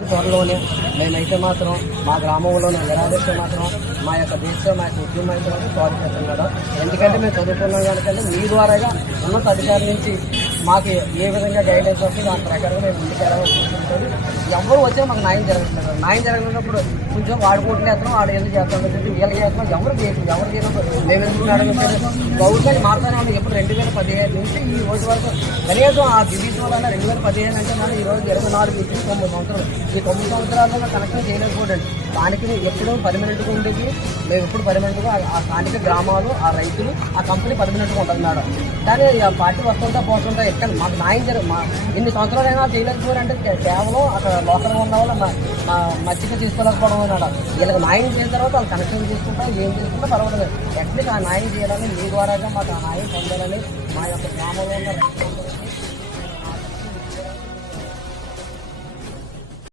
త్వరలోనే మేమైతే మాత్రం మా గ్రామంలోనే నిరాదీక్ష మాత్రం మా యొక్క దేశం మా యొక్క ఉద్యమం అయితే మాత్రం స్టార్ట్ చేస్తాం మేడం. ఎందుకంటే మేము చదువుకున్నాం కనుక మీ ద్వారాగా ఉన్నత అధికారి నుంచి మాకు ఏ విధంగా గైడెన్స్ వస్తే దాని ప్రకారంగా మేము ముందుకెళ్ళాలని ఎవరు వచ్చినా మాకు న్యాయం జరగట్లేదు. న్యాయం జరగనప్పుడు కొంచెం వాడుకోవట్లేదు చేస్తాం, వాడు ఎందుకు చేస్తాం, వీళ్ళు చేస్తున్నాం, ఎవరు చేయడం మేము ఎందుకు మేడం గవర్నమెంట్ మాట్లాడాలి. ఎప్పుడు 2015 నుంచి ఈ రోజు వరకు కనీసం ఆ డివిజన్ వల్ల 2015 అంటే మనం ఈ రోజు 24 నుంచి 9 సంవత్సరాలు, ఈ 9 సంవత్సరాల్లో కనెక్షన్ చేయలేకపోవడండి. దానికి ఎప్పుడు పర్మనెంట్గా ఉండేది, మేము ఎప్పుడు పర్మనెంట్గా ఆ స్థానిక గ్రామాలు, ఆ రైతులు, ఆ కంపెనీ పర్మనెంట్గా ఉంటుంది మేడం. కానీ ఆ పార్టీ వస్తుంటా పోతుంటా ఎక్కడ మాకు న్యాయం ఇన్ని సంవత్సరాలైనా చేయలేకపోయారంటే కేవలం అక్కడ లోకల్గా ఉన్న వాళ్ళు మచ్చిక తీసుకోలేకపోవడం మేడం. వీళ్ళకి న్యాయం చేసిన తర్వాత వాళ్ళు కనెక్షన్ తీసుకుంటా ఏం చేసుకుంటా పర్వాలేదు. అట్లీస్ట్ ఆ న్యాయం చేయాలని మీ ద్వారాగా మాకు ఆ న్యాయం పొందాలని మా యొక్క గ్రామంలో ఉన్న రైతులు